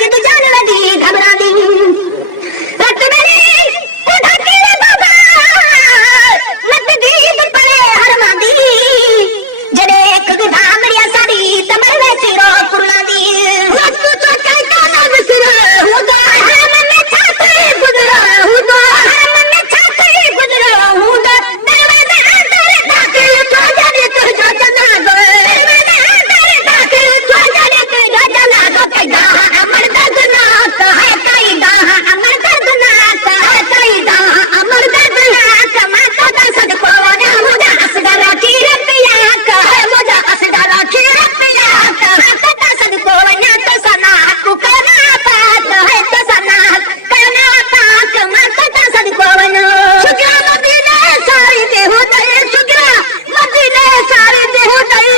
जिद जान लगी घबरा दी रत मेरी ढाके बाबा लत दीद पड़े हरमा दी जड़े एक विधा मेरी साड़ी तमर में सिरो कुरला दी रत तो कहता ना बिसरा हुदा मन में छाते गुजरा हुदा मन में छाते गुजरा हुदा दरवाजा अंदर ढाके तो जाने तो जना गो दरवाजा अंदर ढाके तो जाने तो जना गो कैदा अमर दर्द ना है कैदा अमर दर्द ना है कैदा अमर दर्द ना माता दा सदको ना मुझे असगर चीर पिया का मुझे असगर चीर पिया का माता दा सदको ना तो सना को करना पात है तो सना करना पात माता दा सदको ना शुक्र मदीने सारी देहु दई शुक्र मदीने सारी देहु दई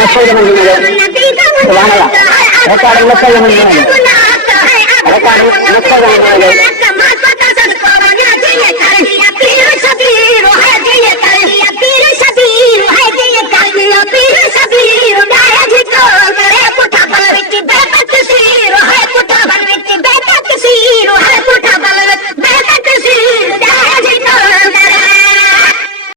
नशे के मंदिर सुभान अल्लाह रिकॉर्डिंग नशे के मंदिर रिकॉर्डिंग नशे के मंदिर